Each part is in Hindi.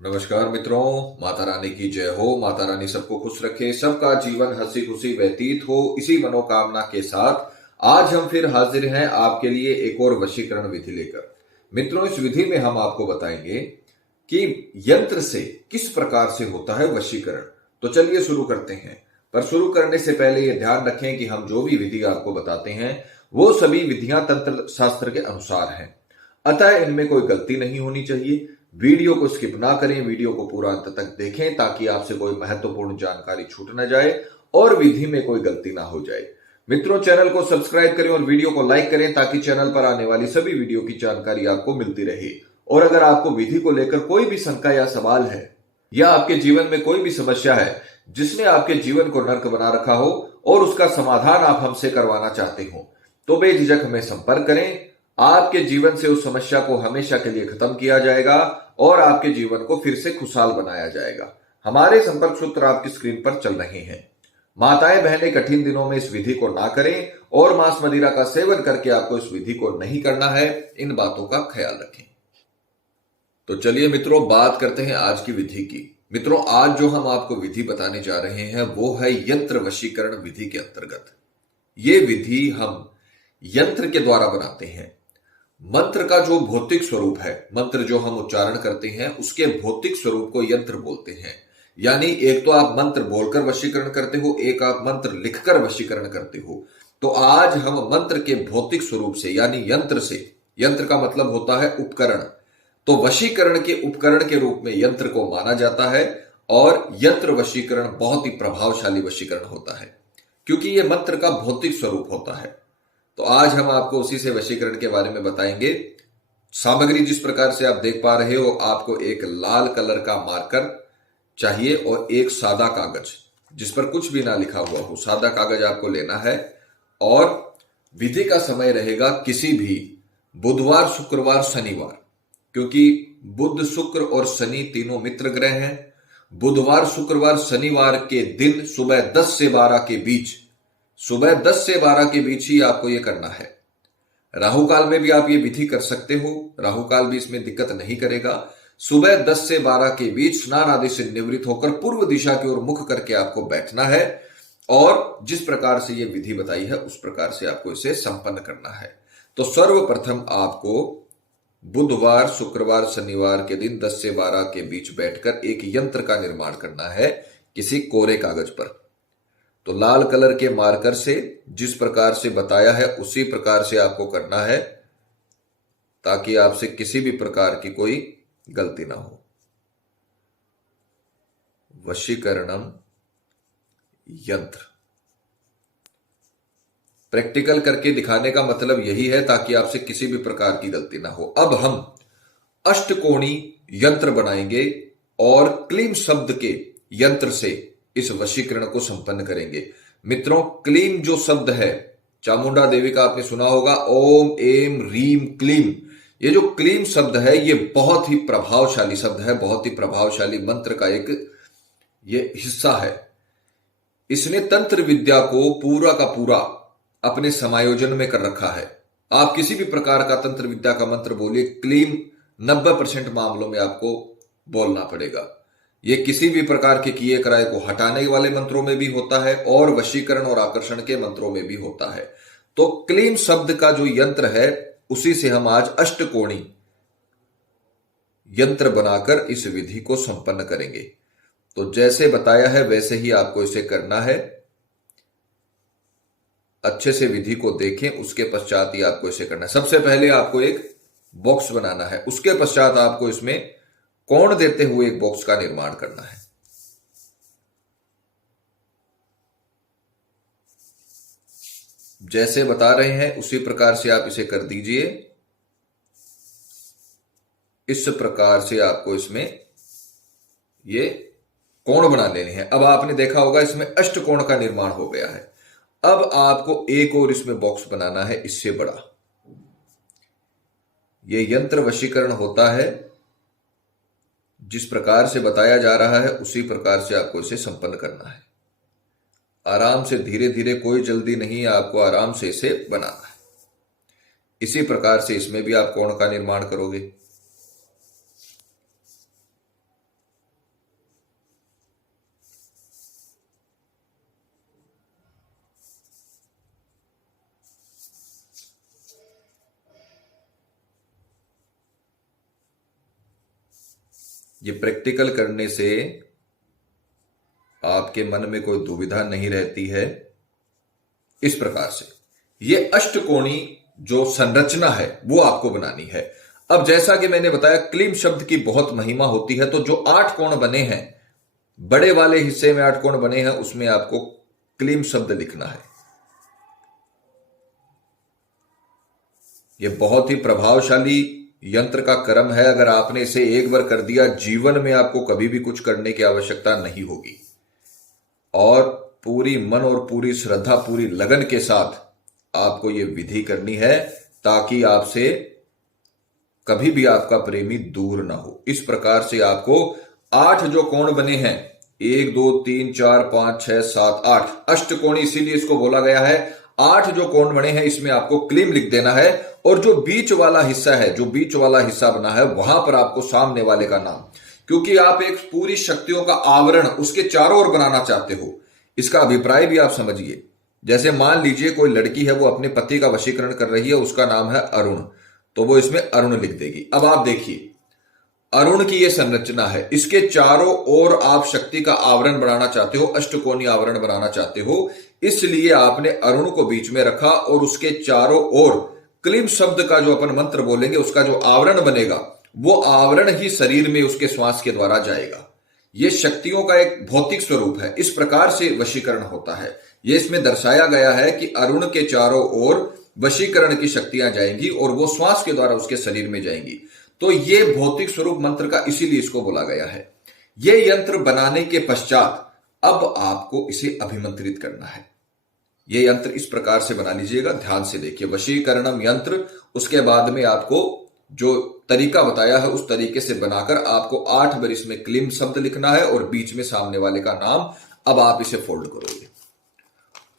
नमस्कार मित्रों, माता रानी की जय हो। माता रानी सबको खुश रखे, सबका जीवन हंसी खुशी व्यतीत हो, इसी मनोकामना के साथ आज हम फिर हाजिर हैं आपके लिए एक और वशीकरण विधि लेकर। मित्रों, इस विधि में हम आपको बताएंगे कि यंत्र से किस प्रकार से होता है वशीकरण। तो चलिए शुरू करते हैं। पर शुरू करने से पहले ये ध्यान रखें कि हम जो भी विधि आपको बताते हैं वो सभी विधियां तंत्र शास्त्र के अनुसार हैं, अतः इनमें कोई गलती नहीं होनी चाहिए। वीडियो को स्किप ना करें, वीडियो को पूरा अंत तक देखें ताकि आपसे कोई महत्वपूर्ण जानकारी छूट न जाए और विधि में कोई गलती ना हो जाए। मित्रों, चैनल को सब्सक्राइब करें और वीडियो को लाइक करें ताकि चैनल पर आने वाली सभी वीडियो की जानकारी आपको मिलती रहे। और अगर आपको विधि को लेकर कोई भी शंका या सवाल है या आपके जीवन में कोई भी समस्या है जिसने आपके जीवन को नर्क बना रखा हो और उसका समाधान आप हमसे करवाना चाहते हो, तो बेझिझक हमें संपर्क करें। आपके जीवन से उस समस्या को हमेशा के लिए खत्म किया जाएगा और आपके जीवन को फिर से खुशहाल बनाया जाएगा। हमारे संपर्क सूत्र आपकी स्क्रीन पर चल रहे हैं। माताएं बहनें कठिन दिनों में इस विधि को ना करें और मांस मदिरा का सेवन करके आपको इस विधि को नहीं करना है। इन बातों का ख्याल रखें। तो चलिए मित्रों, बात करते हैं आज की विधि की। मित्रों, आज जो हम आपको विधि बताने जा रहे हैं वो है यंत्र वशीकरण विधि के अंतर्गत। ये विधि हम यंत्र के द्वारा बनाते हैं। मंत्र का जो भौतिक स्वरूप है, मंत्र जो हम उच्चारण करते हैं उसके भौतिक स्वरूप को यंत्र बोलते हैं। यानी एक तो आप मंत्र बोलकर वशीकरण करते हो, एक आप मंत्र लिखकर वशीकरण करते हो। तो आज हम मंत्र के भौतिक स्वरूप से यानी यंत्र से, यंत्र का मतलब होता है उपकरण, तो वशीकरण के उपकरण के रूप में यंत्र को माना जाता है। और यंत्र वशीकरण बहुत ही प्रभावशाली वशीकरण होता है क्योंकि यह मंत्र का भौतिक स्वरूप होता है। तो आज हम आपको उसी से वशीकरण के बारे में बताएंगे। सामग्री जिस प्रकार से आप देख पा रहे हो, आपको एक लाल कलर का मार्कर चाहिए और एक सादा कागज जिस पर कुछ भी ना लिखा हुआ हो, सादा कागज आपको लेना है। और विधि का समय रहेगा किसी भी बुधवार, शुक्रवार, शनिवार, क्योंकि बुध, शुक्र और शनि तीनों मित्र ग्रह हैं। बुधवार, शुक्रवार, शनिवार के दिन सुबह 10 से 12 के बीच, सुबह 10 से 12 के बीच ही आपको यह करना है। राहु काल में भी आप ये विधि कर सकते हो, राहु काल भी इसमें दिक्कत नहीं करेगा। सुबह 10 से 12 के बीच स्नान आदि से निवृत्त होकर पूर्व दिशा की ओर मुख करके आपको बैठना है और जिस प्रकार से यह विधि बताई है उस प्रकार से आपको इसे संपन्न करना है। तो सर्वप्रथम आपको बुधवार, शुक्रवार, शनिवार के दिन 10 से 12 के बीच बैठकर एक यंत्र का निर्माण करना है किसी कोरे कागज पर। तो लाल कलर के मार्कर से जिस प्रकार से बताया है उसी प्रकार से आपको करना है ताकि आपसे किसी भी प्रकार की कोई गलती ना हो। वशीकरणम यंत्र प्रैक्टिकल करके दिखाने का मतलब यही है ताकि आपसे किसी भी प्रकार की गलती ना हो। अब हम अष्टकोणी यंत्र बनाएंगे और क्लीम शब्द के यंत्र से इस वशीकरण को संपन्न करेंगे। मित्रों, क्लीम जो शब्द है, चामुंडा देवी का आपने सुना होगा, ओम एम रीम क्लीम। ये जो क्लीम शब्द है ये बहुत ही प्रभावशाली शब्द है, बहुत ही प्रभावशाली मंत्र का एक ये हिस्सा है। इसने तंत्र विद्या को पूरा का पूरा अपने समायोजन में कर रखा है। आप किसी भी प्रकार का तंत्र विद्या का मंत्र बोलिए, क्लीम 90% मामलों में आपको बोलना पड़ेगा। ये किसी भी प्रकार के किए कराए को हटाने वाले मंत्रों में भी होता है और वशीकरण और आकर्षण के मंत्रों में भी होता है। तो क्लीम शब्द का जो यंत्र है उसी से हम आज अष्टकोणी यंत्र बनाकर इस विधि को संपन्न करेंगे। तो जैसे बताया है वैसे ही आपको इसे करना है। अच्छे से विधि को देखें, उसके पश्चात ही आपको इसे करना है। सबसे पहले आपको एक बॉक्स बनाना है, उसके पश्चात आपको इसमें कोण देते हुए एक बॉक्स का निर्माण करना है। जैसे बता रहे हैं उसी प्रकार से आप इसे कर दीजिए। इस प्रकार से आपको इसमें ये कोण बना लेने हैं। अब आपने देखा होगा इसमें अष्टकोण का निर्माण हो गया है। अब आपको एक और इसमें बॉक्स बनाना है इससे बड़ा। यह यंत्र वशीकरण होता है, जिस प्रकार से बताया जा रहा है उसी प्रकार से आपको इसे संपन्न करना है। आराम से, धीरे धीरे, कोई जल्दी नहीं है, आपको आराम से इसे बनाना है। इसी प्रकार से इसमें भी आप कोण का निर्माण करोगे। ये प्रैक्टिकल करने से आपके मन में कोई दुविधा नहीं रहती है। इस प्रकार से ये अष्टकोणी जो संरचना है वो आपको बनानी है। अब जैसा कि मैंने बताया, क्लीम शब्द की बहुत महिमा होती है, तो जो 8 कोण बने हैं, बड़े वाले हिस्से में 8 कोण बने हैं, उसमें आपको क्लीम शब्द लिखना है। यह बहुत ही प्रभावशाली यंत्र का क्रम है। अगर आपने इसे एक बार कर दिया, जीवन में आपको कभी भी कुछ करने की आवश्यकता नहीं होगी। और पूरी मन और पूरी श्रद्धा, पूरी लगन के साथ आपको यह विधि करनी है, ताकि आपसे कभी भी आपका प्रेमी दूर ना हो। इस प्रकार से आपको 8 जो कोण बने हैं, 1 2 3 4 5 6 7 8, अष्टकोणी इसीलिए इसको बोला गया है। 8 जो कोण बने हैं, इसमें आपको क्लीम लिख देना है। और जो बीच वाला हिस्सा है, जो बीच वाला हिस्सा बना है, वहां पर आपको सामने वाले का नाम, क्योंकि आप एक पूरी शक्तियों का आवरण उसके चारों ओर बनाना चाहते हो। इसका अभिप्राय भी आप समझिए। जैसे मान लीजिए कोई लड़की है, वो अपने पति का वशीकरण कर रही है, उसका नाम है अरुण, तो वो इसमें अरुण लिख देगी। अब आप देखिए, अरुण की यह संरचना है, इसके चारों ओर आप शक्ति का आवरण बनाना चाहते हो, अष्टकोणीय आवरण बनाना चाहते हो, इसलिए आपने अरुण को बीच में रखा और उसके चारों ओर क्लीम शब्द का जो अपन मंत्र बोलेंगे, उसका जो आवरण बनेगा, वो आवरण ही शरीर में उसके श्वास के द्वारा जाएगा। यह शक्तियों का एक भौतिक स्वरूप है। इस प्रकार से वशीकरण होता है। यह इसमें दर्शाया गया है कि अरुण के चारों ओर वशीकरण की शक्तियां जाएंगी और वो श्वास के द्वारा उसके शरीर में जाएंगी। तो ये भौतिक स्वरूप मंत्र का इसीलिए इसको बोला गया है। यह यंत्र बनाने के पश्चात अब आपको इसे अभिमंत्रित करना है। यह यंत्र इस प्रकार से बना लीजिएगा, ध्यान से देखिए। वशीकरणम यंत्र, उसके बाद में आपको जो तरीका बताया है उस तरीके से बनाकर आपको 8 बार इसमें क्लीम शब्द लिखना है और बीच में सामने वाले का नाम। अब आप इसे फोल्ड करोगे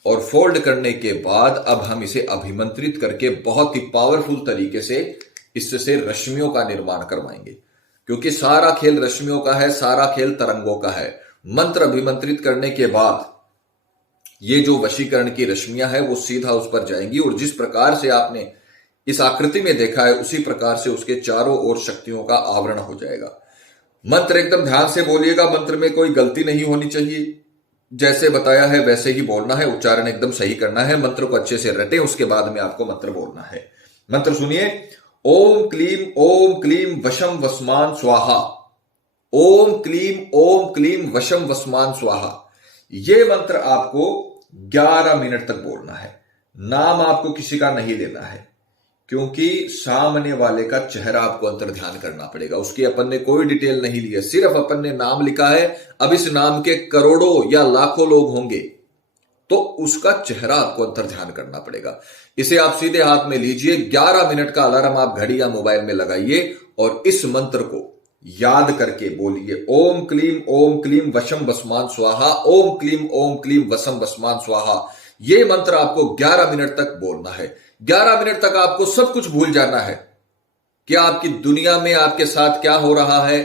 और फोल्ड करने के बाद अब हम इसे अभिमंत्रित करके बहुत ही पावरफुल तरीके से इससे रश्मियों का निर्माण करवाएंगे, क्योंकि सारा खेल रश्मियों का है, सारा खेल तरंगों का है। मंत्र अभिमंत्रित करने के बाद ये जो वशीकरण की रश्मियां है वो सीधा उस पर जाएंगी और जिस प्रकार से आपने इस आकृति में देखा है उसी प्रकार से उसके चारों ओर शक्तियों का आवरण हो जाएगा। मंत्र एकदम ध्यान से बोलिएगा, मंत्र में कोई गलती नहीं होनी चाहिए। जैसे बताया है वैसे ही बोलना है, उच्चारण एकदम सही करना है। मंत्र को अच्छे से रटें, उसके बाद में आपको मंत्र बोलना है। मंत्र सुनिए। ओम क्लीम वशम वस्मान स्वाहा। ओम क्लीम वशम वस्मान स्वाहा। यह मंत्र आपको 11 मिनट तक बोलना है। नाम आपको किसी का नहीं लेना है, क्योंकि सामने वाले का चेहरा आपको अंतर ध्यान करना पड़ेगा। उसकी अपन ने कोई डिटेल नहीं ली है, सिर्फ अपन ने नाम लिखा है। अब इस नाम के करोड़ों या लाखों लोग होंगे, तो उसका चेहरा आपको अंतर ध्यान करना पड़ेगा। इसे आप सीधे हाथ में लीजिए, 11 मिनट का अलार्म आप घड़ी या मोबाइल में लगाइए और इस मंत्र को याद करके बोलिए। ओम क्लीम वशम वस्मान स्वाहा। ओम क्लीम वशम वस्मान स्वाहा। यह मंत्र आपको 11 मिनट तक बोलना है। 11 मिनट तक आपको सब कुछ भूल जाना है कि आपकी दुनिया में आपके साथ क्या हो रहा है,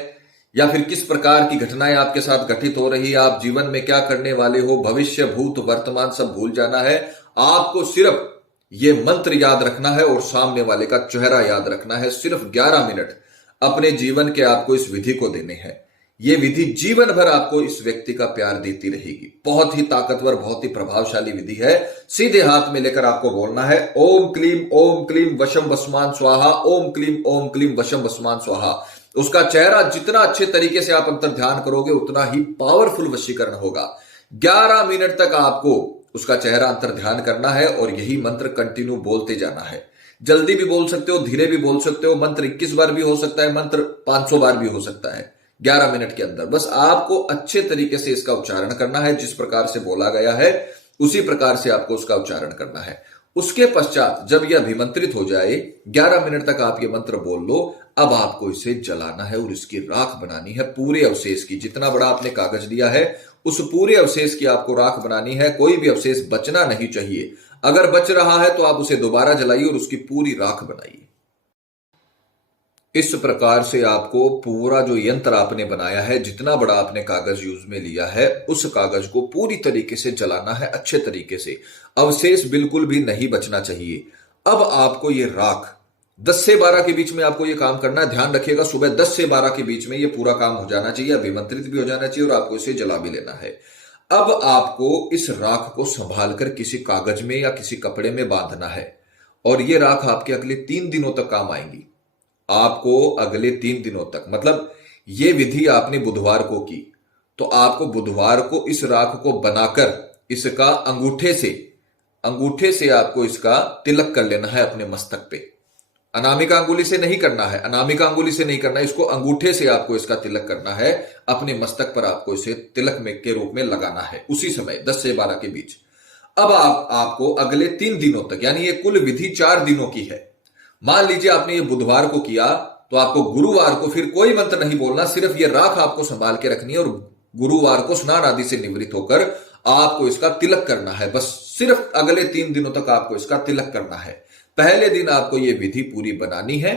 या फिर किस प्रकार की घटनाएं आपके साथ घटित हो रही है, आप जीवन में क्या करने वाले हो, भविष्य भूत वर्तमान सब भूल जाना है। आपको सिर्फ ये मंत्र याद रखना है और सामने वाले का चेहरा याद रखना है। सिर्फ 11 मिनट अपने जीवन के आपको इस विधि को देने हैं। यह विधि जीवन भर आपको इस व्यक्ति का प्यार देती रहेगी। बहुत ही ताकतवर, बहुत ही प्रभावशाली विधि है। सीधे हाथ में लेकर आपको बोलना है ओम क्लीम वशम वस्मान स्वाहा। ओम क्लीम वशम वस्मान स्वाहा। उसका चेहरा जितना अच्छे तरीके से आप अंतर ध्यान करोगे उतना ही पावरफुल वशीकरण होगा। 11 मिनट तक आपको उसका चेहरा अंतर ध्यान करना है और यही मंत्र कंटिन्यू बोलते जाना है। जल्दी भी बोल सकते हो, धीरे भी बोल सकते हो। मंत्र 21 बार भी हो सकता है, मंत्र 500 बार भी हो सकता है 11 मिनट के अंदर। बस आपको अच्छे तरीके से इसका उच्चारण करना है, जिस प्रकार से बोला गया है उसी प्रकार से आपको उसका उच्चारण करना है। उसके पश्चात जब यह अभिमंत्रित हो जाए, 11 मिनट तक आप ये मंत्र बोल लो। अब आपको इसे जलाना है और इसकी राख बनानी है पूरे अवशेष की। जितना बड़ा आपने कागज लिया है उस पूरे अवशेष की आपको राख बनानी है। कोई भी अवशेष बचना नहीं चाहिए। अगर बच रहा है तो आप उसे दोबारा जलाइए और उसकी पूरी राख बनाइए। इस प्रकार से आपको पूरा जो यंत्र आपने बनाया है, जितना बड़ा आपने कागज यूज में लिया है, उस कागज को पूरी तरीके से जलाना है, अच्छे तरीके से। अवशेष बिल्कुल भी नहीं बचना चाहिए। अब आपको ये राख 10 से 12 के बीच में आपको ये काम करना है। ध्यान रखिएगा, सुबह 10 से 12 के बीच में ये पूरा काम हो जाना चाहिए, अभिमंत्रित भी हो जाना चाहिए और आपको इसे जला भी लेना है। अब आपको इस राख को संभाल कर किसी कागज में या किसी कपड़े में बांधना है और ये राख आपके अगले 3 दिनों तक काम आएंगी। आपको अगले 3 दिनों तक, मतलब ये विधि आपने बुधवार को की तो आपको बुधवार को इस राख को बनाकर इसका अंगूठे से आपको इसका तिलक कर लेना है अपने मस्तक पे। अनामिका अंगुली से नहीं करना है, अनामिका अंगुली से नहीं करना है, इसको अंगूठे से आपको इसका तिलक करना है। अपने मस्तक पर आपको इसे तिलक में के रूप में लगाना है उसी समय 10 से 12 के बीच। अब आपको अगले 3 दिनों तक, यानी ये कुल विधि 4 दिनों की है। मान लीजिए आपने ये बुधवार को किया तो आपको गुरुवार को फिर कोई मंत्र नहीं बोलना, सिर्फ ये राख आपको संभाल के रखनी है और गुरुवार को स्नान आदि से निवृत्त होकर आपको इसका तिलक करना है। बस सिर्फ अगले 3 दिनों तक आपको इसका तिलक करना है। पहले दिन आपको यह विधि पूरी बनानी है,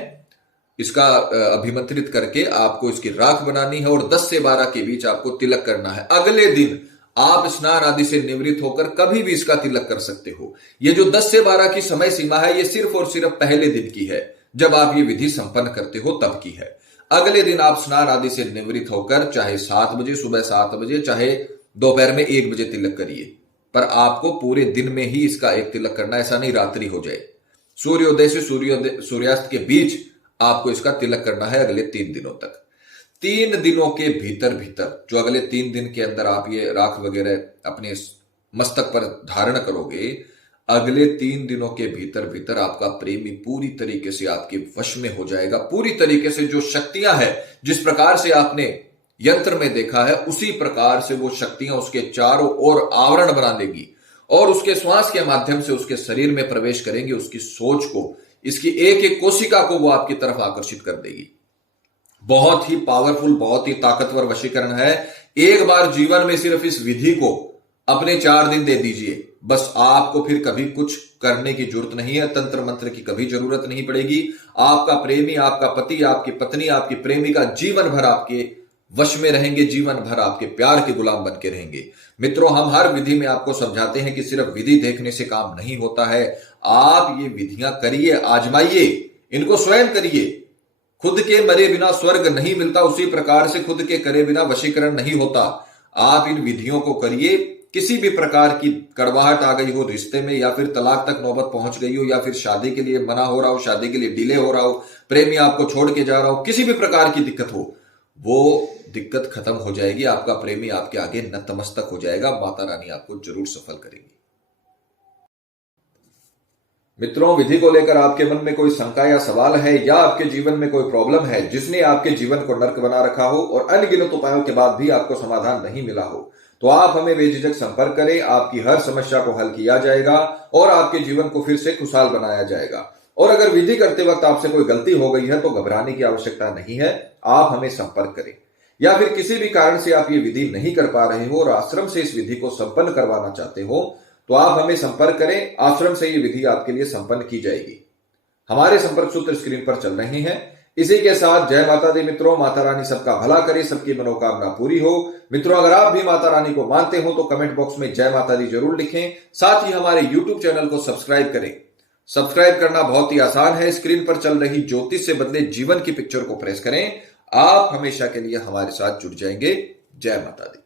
इसका अभिमंत्रित करके आपको इसकी राख बनानी है और 10 से 12 के बीच आपको तिलक करना है। अगले दिन आप स्नान आदि से निवृत्त होकर कभी भी इसका तिलक कर सकते हो। ये जो 10 से 12 की समय सीमा है, ये सिर्फ और सिर्फ पहले दिन की है, जब आप ये विधि संपन्न करते हो तब की है। अगले दिन आप स्नान आदि से निवृत्त होकर चाहे 7 बजे, सुबह 7 बजे, चाहे दोपहर में 1 बजे तिलक करिए, पर आपको पूरे दिन में ही इसका एक तिलक करना, ऐसा नहीं रात्रि हो जाए। सूर्योदय से सूर्यास्त के बीच आपको इसका तिलक करना है अगले 3 दिनों तक। 3 दिनों के भीतर जो अगले 3 दिन के अंदर आप ये राख वगैरह अपने मस्तक पर धारण करोगे, अगले 3 दिनों के भीतर आपका प्रेमी पूरी तरीके से आपके वश में हो जाएगा। पूरी तरीके से जो शक्तियां हैं, जिस प्रकार से आपने यंत्र में देखा है, उसी प्रकार से वो शक्तियां उसके चारों ओर आवरण बना देगी और उसके श्वास के माध्यम से उसके शरीर में प्रवेश करेंगे। उसकी सोच को, इसकी एक एक कोशिका को वो आपकी तरफ आकर्षित कर देगी। बहुत ही पावरफुल, बहुत ही ताकतवर वशीकरण है। एक बार जीवन में सिर्फ इस विधि को अपने 4 दिन दे दीजिए, बस आपको फिर कभी कुछ करने की जरूरत नहीं है, तंत्र मंत्र की कभी जरूरत नहीं पड़ेगी। आपका प्रेमी, आपका पति, आपकी पत्नी, आपकी प्रेमिका जीवन भर आपके वश में रहेंगे, जीवन भर आपके प्यार के गुलाम बन के रहेंगे। मित्रों, हम हर विधि में आपको समझाते हैं कि सिर्फ विधि देखने से काम नहीं होता है। आप ये विधियां करिए, आजमाइए, इनको स्वयं करिए। खुद के मरे बिना स्वर्ग नहीं मिलता, उसी प्रकार से खुद के करे बिना वशीकरण नहीं होता। आप इन विधियों को करिए। किसी भी प्रकार की कड़वाहट आ गई हो रिश्ते में, या फिर तलाक तक नौबत पहुंच गई हो, या फिर शादी के लिए मना हो रहा हो, शादी के लिए डिले हो रहा हो, प्रेमी आपको छोड़ के जा रहा हो, किसी भी प्रकार की दिक्कत हो, वो दिक्कत खत्म हो जाएगी। आपका प्रेमी आपके आगे नतमस्तक हो जाएगा। माता रानी आपको जरूर सफल करेगी। मित्रों, विधि को लेकर आपके मन में कोई शंका या सवाल है, या आपके जीवन में कोई प्रॉब्लम है जिसने आपके जीवन को नर्क बना रखा हो और अनगिनत उपायों के बाद भी आपको समाधान नहीं मिला हो, तो आप हमें बेझिझक संपर्क करें। आपकी हर समस्या को हल किया जाएगा और आपके जीवन को फिर से खुशहाल बनाया जाएगा। और अगर विधि करते वक्त आपसे कोई गलती हो गई है तो घबराने की आवश्यकता नहीं है, आप हमें संपर्क करें। या फिर किसी भी कारण से आप ये विधि नहीं कर पा रहे हो और आश्रम से इस विधि को संपन्न करवाना चाहते हो, तो आप हमें संपर्क करें। आश्रम से ये विधि आपके लिए संपन्न की जाएगी। हमारे संपर्क सूत्र स्क्रीन पर चल रहे हैं। इसी के साथ जय माता दी मित्रों। माता रानी सबका भला करे, सबकी मनोकामना पूरी हो। मित्रों, अगर आप भी माता रानी को मानते हो तो कमेंट बॉक्स में जय माता दी जरूर लिखें। साथ ही हमारे यूट्यूब चैनल को सब्सक्राइब करें। सब्सक्राइब करना बहुत ही आसान है। स्क्रीन पर चल रही ज्योतिष से बदले जीवन की पिक्चर को प्रेस करें। आप हमेशा के लिए हमारे साथ जुड़ जाएंगे। जय माता दी।